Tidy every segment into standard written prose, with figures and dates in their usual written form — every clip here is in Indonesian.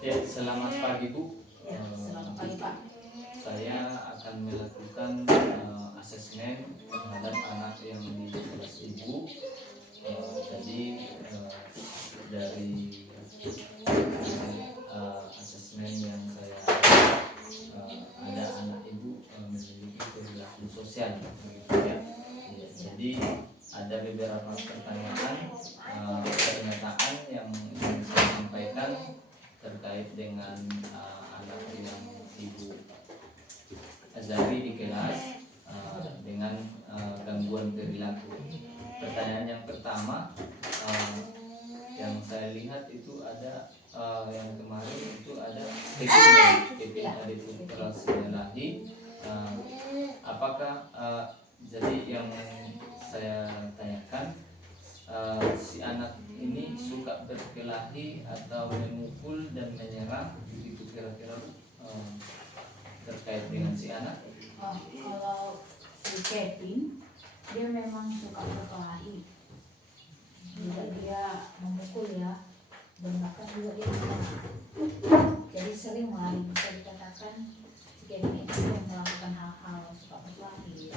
Ya, selamat pagi Bu. Ya, selamat pagi Pak. Saya akan melakukan asesmen terhadap anak yang di kelas Ibu. Jadi dari asesmen yang saya ada anak Ibu memiliki perilaku sosial, begitu ya. Ya, jadi ada beberapa pernyataan yang ingin saya sampaikan terkait dengan anak yang Ibu Azari di kelas dengan gangguan perilaku. Pertanyaan yang pertama, yang saya lihat itu ada yang kemarin itu ada Kevin Adiputro Sialahi. Apakah jadi yang saya tanyakan, si anak ini suka berkelahi atau memukul dan menyerang, begitu kira-kira terkait dengan si anak? Kalau si Kevin, dia memang suka berkelahi, juga dia memukul ya, dan bahkan juga dia menyerang. Jadi sering lah bisa dikatakan si Kevin itu yang melakukan hal-hal suka berkelahi.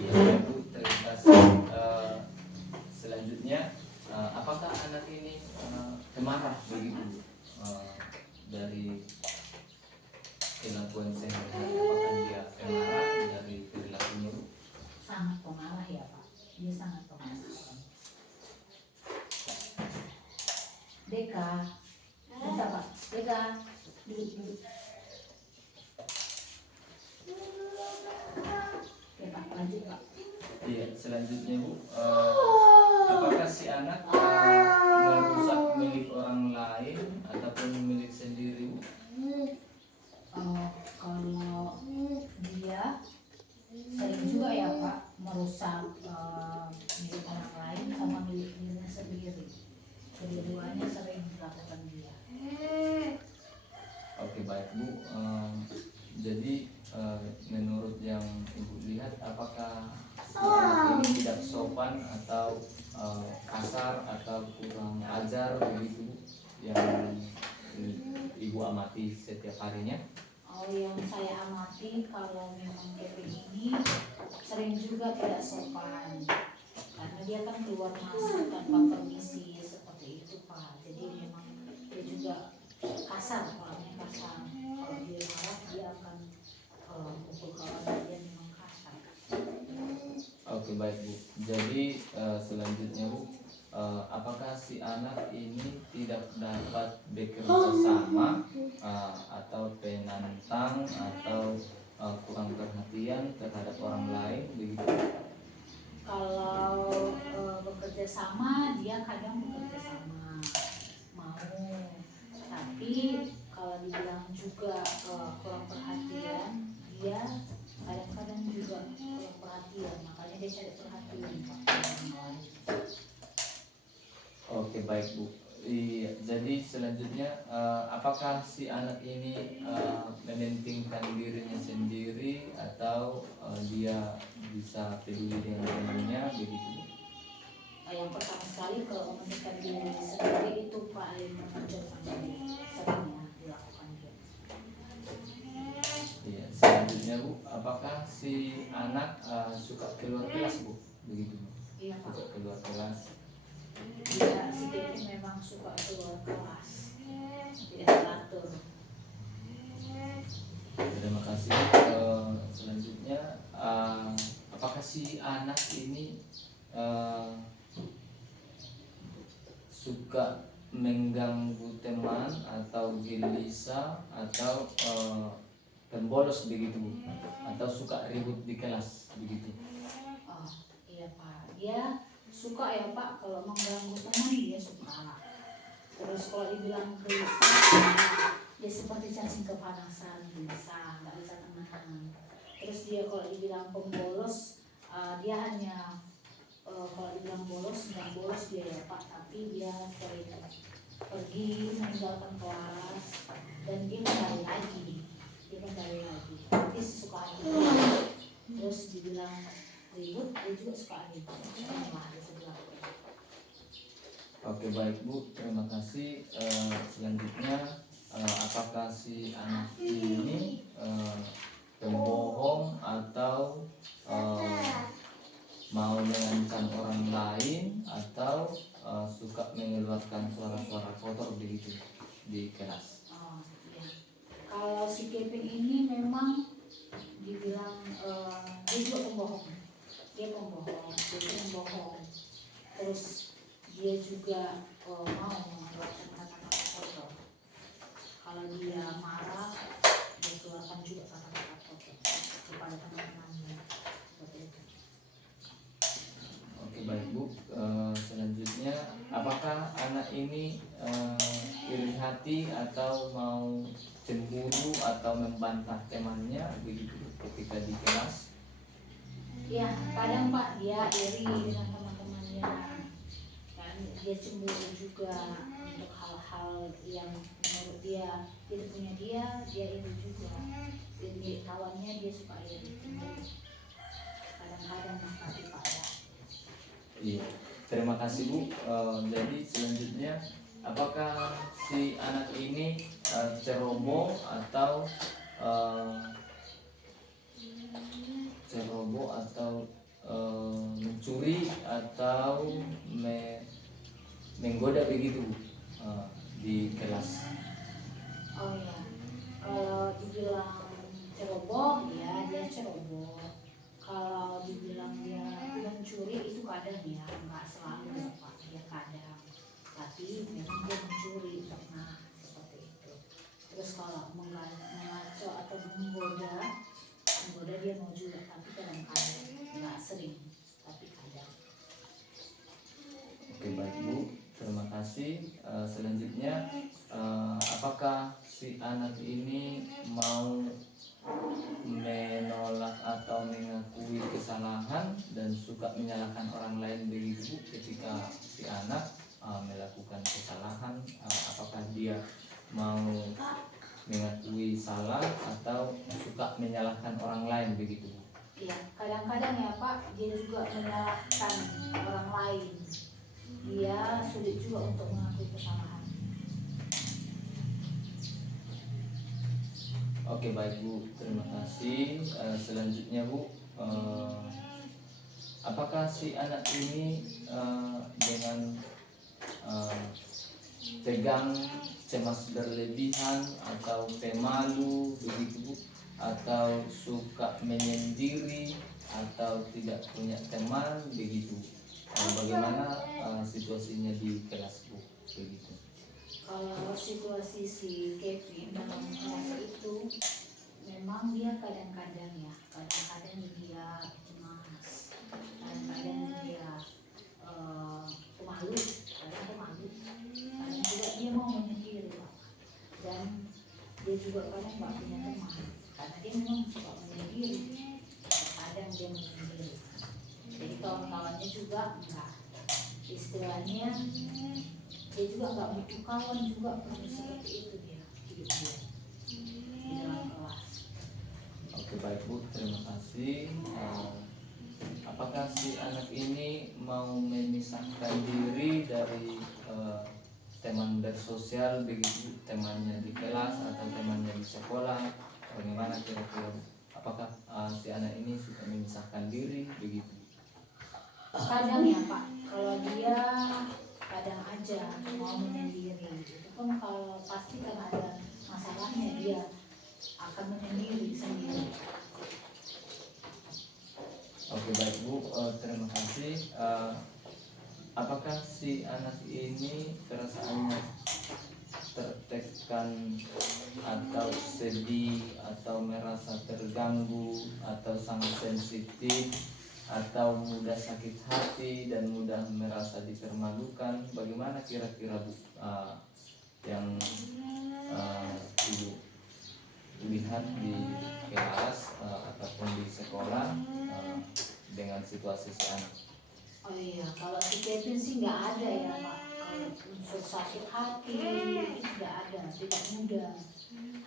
Iya Bu, terima kasih. Selanjutnya, apakah anak ini pemarah begitu dari kelakuan sehari-hari? Apakah dia pemarah dari perilakunya Bu? Sangat pemarah ya Pak, dia sangat pemarah. Deka, bentar Pak, Deka, duduk. Oke Pak, lanjut Pak. Iya, selanjutnya Bu, apakah si anak merusak milik orang lain ataupun milik sendiri Bu? Kalau dia sering juga ya Pak merusak milik orang lain sama milik dirinya sendiri. Kedua-duanya sering dilakukan dia. Oke, baik Bu. Jadi menurut yang Ibu lihat, apakah si anak ini tidak sopan atau kasar atau kurang ajar begitu Bu, yang Ibu amati setiap harinya? Yang saya amati kalau memang Kevin ini sering juga tidak sopan, karena dia kan keluar masuk tanpa permisi seperti itu Pak. Jadi memang dia juga kasar, orangnya kasar. Kalau dia marah dia akan mukul kawan, dia memang kasar. Oke, baik Bu. Jadi selanjutnya Bu, apakah si anak ini tidak dapat bekerja sama atau penantang atau kurang perhatian terhadap orang lain begitu? Kalau bekerja sama, dia kadang bekerja sama mau, tapi kalau dibilang juga kurang perhatian, dia kadang-kadang juga kurang perhatian, makanya dia cari perhatian Pak orang lain. Oke, baik Bu. Iya, jadi selanjutnya apakah si anak ini mementingkan dirinya sendiri atau dia bisa peduli dengan temannya begitu Bu? Yang pertama sekali kalau mementingkan diri sendiri itu paling menonjol sama dia, sering ya dilakukan dia. Iya, selanjutnya Bu, apakah si anak suka keluar kelas Bu? Begitu Bu? Iya Pak. Suka keluar kelas. Dia si Kevin memang suka keluar kelas, tidak teratur. Terima kasih. Selanjutnya, apakah si anak ini suka mengganggu teman atau gelisah atau pembolos begitu Bu? Atau suka ribut di kelas begitu? Oh iya Pak, dia suka ya Pak kalau mengganggu teman, dia suka. Terus kalau dibilang gelisah, dia seperti cacing kepanasan, gelisah, nggak bisa tenang. Terus dia kalau dibilang pembolos, dia hanya kalau dibilang bolos, nggak bolos dia ya Pak, tapi dia sering pergi meninggalkan kelas dan dia kembali lagi, nanti suka ribut. Terus dibilang ribut, dia juga suka ribut, sering lah itu dilakukan. Oke baik Bu, terima kasih. Selanjutnya, apakah si anak ini pembohong atau mau mengancam orang lain atau suka mengeluarkan suara-suara kotor begitu di kelas? Oh, iya. Kalau si Kevin ini memang dibilang dia juga pembohong. Dia pembohong. Terus dia juga mau mengeluarkan kata-kata kotor. Kalau dia marah, dia keluarkan juga kata-kata kotor kepada teman-temannya. Seperti itu. Oke baik Bu. Selanjutnya, apakah anak ini iri hati atau mau cemburu atau membantah temannya begitu ketika di kelas? Ya, kadang Pak dia iri dengan teman-temannya, kan dia cemburu juga untuk hal-hal yang menurut dia tidak punya dia iri juga. Ini kawannya dia suka iri, cemburu. Kadang-kadang tapi Pak ya. Iya, terima kasih Bu. Jadi selanjutnya, apakah si anak ini ceroboh atau mencuri atau menggoda begitu Bu, di kelas? Oh ya, kalau dibilang ceroboh ya dia ceroboh. Kalau dibilang dia mencuri itu kadang ya, nggak selalu ya Pak, dia kadang. Tapi memang dia mencuri pernah seperti itu. Terus kalau mengaco atau menggoda dia mau juga, tapi kadang-kadang nggak sering, tapi kadang. Oke baik Bu, terima kasih. Selanjutnya, apakah si anak ini mau menolak atau mengakui kesalahan dan suka menyalahkan orang lain begitu Bu, ketika si anak melakukan kesalahan, apakah dia mau mengakui salah atau suka menyalahkan orang lain begitu Bu? Iya, kadang-kadang ya Pak, dia juga menyalahkan orang lain. Dia sulit juga untuk mengakui kesalahan. Oke baik Bu, terima kasih. Selanjutnya Bu, apakah si anak ini dengan tegang, cemas berlebihan atau pemalu begitu Bu, atau suka menyendiri atau tidak punya teman begitu? Bagaimana situasinya di kelas Bu begitu? Kalau situasi si Kevin dalam kelas itu, memang dia kadang-kadang ya, kadang-kadang dia cemas, kadang-kadang dia pemalu, kadang juga dia mau menyendiri Pak. Dan dia juga kadang nggak punya teman, karena dia memang suka menyendiri. Kadang dia menyendiri. Jadi kawan-kawannya juga enggak, istilahnya dia juga nggak butuh kawan juga, seperti itu dia hidup dia di dalam kelas. Oke baik Bu, terima kasih. Apakah si anak ini mau memisahkan diri dari teman bersosial begitu, temannya di kelas atau temannya di sekolah? Bagaimana kira-kira? Apakah si anak ini suka memisahkan diri begitu? Kadang ya Pak, kalau dia kadang aja mau menyendiri, itu pun kalau pasti kan ada masalahnya dia akan menyendiri sendiri. Oke baik Bu, terima kasih. Apakah si anak ini perasaannya tertekan atau sedih atau merasa terganggu atau sangat sensitif atau mudah sakit hati dan mudah merasa dipermalukan? Bagaimana kira-kira Bu, yang Ibu lihat di kelas ataupun di sekolah dengan situasi si anak? Oh iya, kalau si Kevin sih nggak ada ya Pak. Kalau unsur sakit hati itu tidak ada, tidak mudah.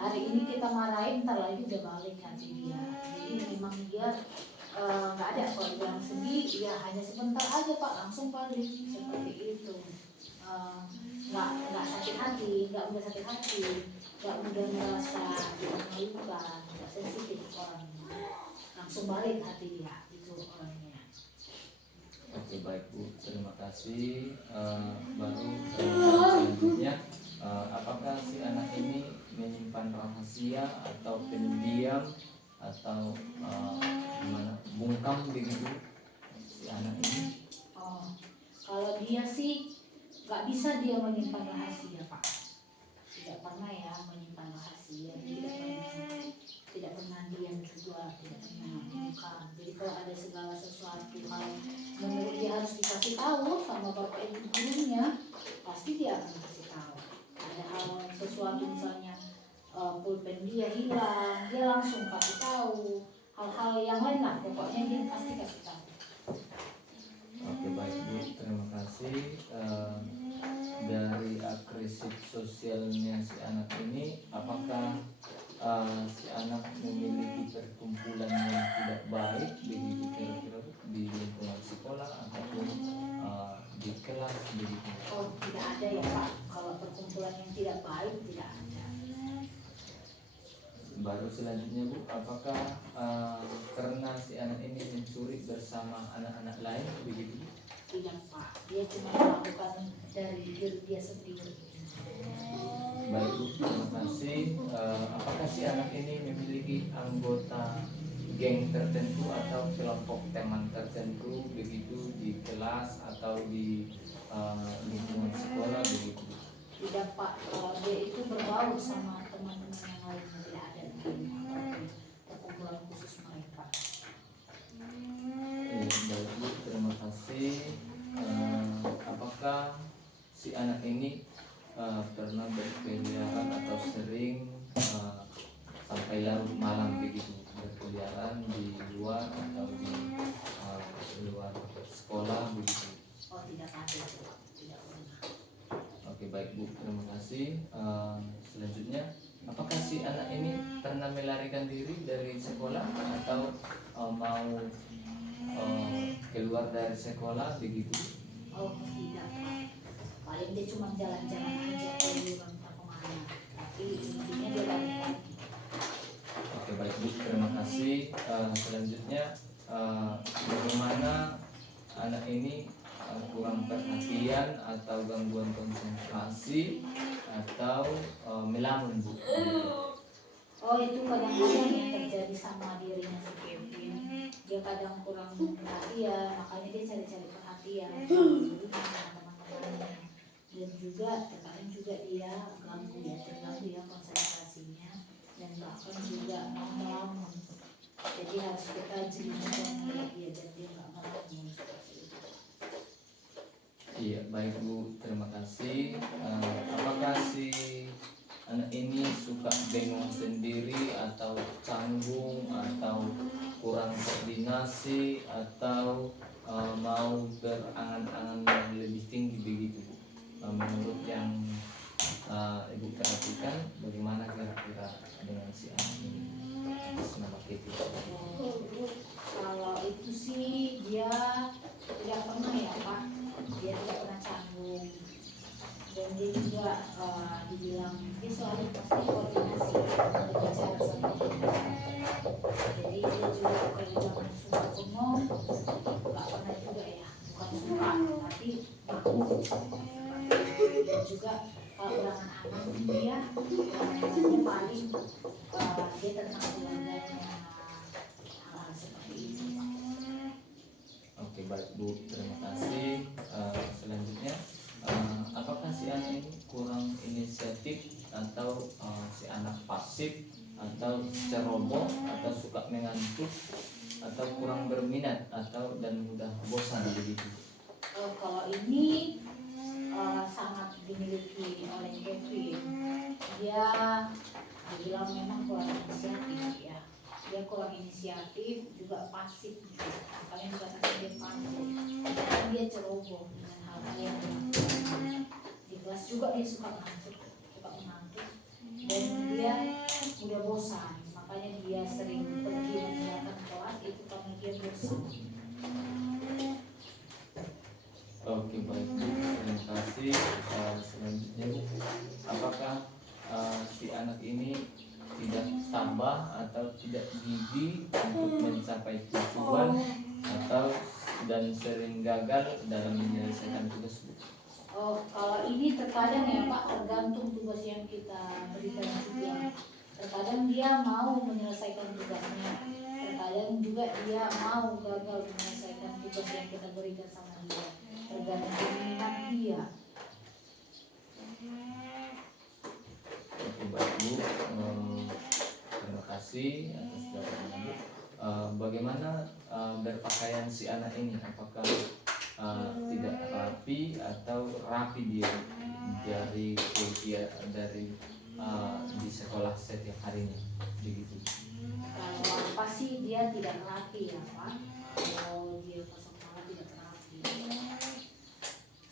Hari ini kita marahin, ntar lagi udah balik hati dia. Jadi memang dia nggak ada. Kalau bilang sedih, ya hanya sebentar aja Pak, langsung balik seperti itu. nggak sakit hati, nggak mudah sakit hati, nggak mudah merasa dimalukan, nggak sensitif orangnya, langsung balik hati dia itu orangnya. Oke, baik Bu, terima kasih. Baru selanjutnya, apakah si anak ini menyimpan rahasia atau pendiam atau gimana, bungkam begitu si anak ini? Oh, kalau dia sih nggak bisa dia menyimpan rahasia Pak, tidak pernah ya menyimpan rahasia, tidak pernah diam juga, tidak pernah membungkam. Jadi kalau ada segala sesuatu hal menurut dia harus dikasih tahu sama bapak ibu gurunya, pasti dia akan kasih tahu. Ada hal sesuatu misalnya pulpen dia hilang, dia langsung kasih tahu. Hal-hal yang lain lah, pokoknya dia pasti kasih tahu. Oke, baik Bu, terima kasih. Dari agresif sosialnya si anak ini, apakah si anak memiliki perkumpulan yang tidak baik begitu kira-kira Bu, di lingkungan sekolah ataupun di kelas begitu? Oh, tidak ada ya Pak, kalau perkumpulan yang tidak baik tidak ada. Baru selanjutnya Bu, apakah karena si anak ini mencuri bersama anak-anak lain begitu? Tidak Pak, dia cuma melakukan dari diri dia sendiri. Baik Bu, terima kasih. Apakah si anak ini memiliki anggota geng tertentu atau kelompok teman tertentu begitu di kelas atau di lingkungan sekolah begitu? Tidak Pak, dia itu berbaur sama teman-teman yang lainnya, tidak ada perkumpulan khusus mereka. Baik Bu, terima kasih. Apakah si anak ini pernah berkeliaran atau sering sampai larut malam begitu, berkeliaran di luar atau di luar sekolah begitu? Oh tidak ada, tidak pernah. Oke, baik Bu, terima kasih. Selanjutnya, apakah si anak ini pernah melarikan diri dari sekolah atau mau keluar dari sekolah begitu? Oh tidak Pak, paling dia cuma jalan-jalan aja keluyuran entah kemana, tapi intinya dia balik lagi. Oke, baik Bu, terima kasih. Selanjutnya, bagaimana anak ini kurang perhatian atau gangguan konsentrasi atau melamun Bu? Oh itu kadang-kadang yang terjadi sama dirinya si Kevin, dia kadang kurang perhatian, makanya dia cari-cari perhatian sama teman-temannya, dan juga terkadang juga dia terganggu ya konsentrasinya, dan bahkan juga mau melamun. Jadi harus kita jelimet dia dan dia nggak melamun seperti itu. Iya, baik Bu, terima kasih. Apakah si anak ini suka bengong sendiri atau canggung atau kurang koordinasi atau mau berangan-angan yang lebih tinggi begitu Bu? Menurut yang Ibu perhatikan, bagaimana kira-kira dengan si anak ini atas nama Kevin? Kalau itu sih dia tidak pernah ya Pak, dia tidak pernah canggung, dan dia juga dibilang dia selalu pasti koordinasi berbicara sama kita. Jadi dia juga kalau zaman suka ngomong nggak pernah juga ya, bukan suka tapi mau. Dan juga kalau berangan-angan dia paling dia tentang keluarganya, hal-hal seperti itu. Oke, baik Bu, terima kasih. Selanjutnya, apakah si anak ini kurang inisiatif atau si anak pasif atau ceroboh atau suka mengantuk atau kurang berminat atau dan mudah bosan begitu? Kalau ini sangat dimiliki oleh Kevin. Dia dibilang memang kurang inisiatif ya. Dia kurang inisiatif, juga pasif juga. Makanya dikatakan dia pasif. Dan dia ceroboh dengan hal-hal yang dilakukan. Di kelas juga dia suka mengantuk. Dan dia mudah bosan. Makanya dia sering pergi meninggalkan kelas itu karena dia bosan. Oke, baik Bu, terima kasih. Selanjutnya Bu, apakah si anak ini tidak tabah atau tidak gigih untuk mencapai tujuan atau dan sering gagal dalam menyelesaikan tugas Bu? Oh, kalau ini terkadang ya Pak, tergantung tugas yang kita berikan juga. Terkadang dia mau menyelesaikan tugasnya, terkadang juga dia mau gagal menyelesaikan tugas yang kita berikan sama dia. Tergantung minat dia. Oke baik Bu, terima kasih atas jawabannya Bu. Bagaimana berpakaian si anak ini? Apakah tidak rapi atau rapi dia dari di sekolah setiap harinya begitu? Kalau apa sih dia tidak rapi ya Pak? Kalau dia ke sekolah tidak rapi,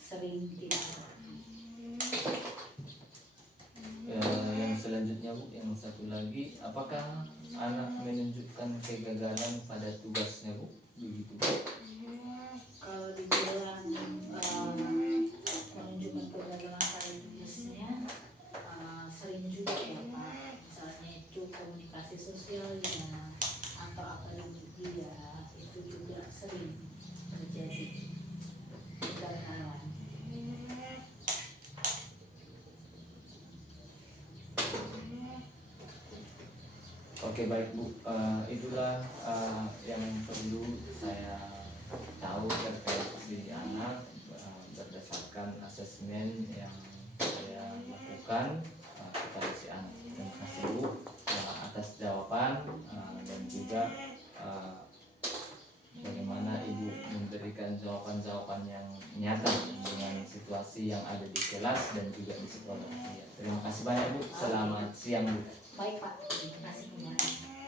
sering tidak rapi. Yang selanjutnya Bu, yang satu lagi, apakah anak menunjukkan kegagalan pada tugasnya Bu begitu Bu? Kalau dibilang menunjukkan kegagalan pada tugasnya, sering juga ya Pak. Misalnya itu komunikasi sosialnya atau akademik dia itu juga sering terjadi kegagalan. Oke baik Bu, itulah yang perlu saya tahu terkait si anak berdasarkan asesmen yang saya lakukan kepada si anak. Terima kasih Bu atas jawaban dan juga bagaimana Ibu memberikan jawaban-jawaban yang nyata dengan situasi yang ada di kelas dan juga di sekolah. Terima kasih banyak Bu. Selamat siang Bu. Baik Pak.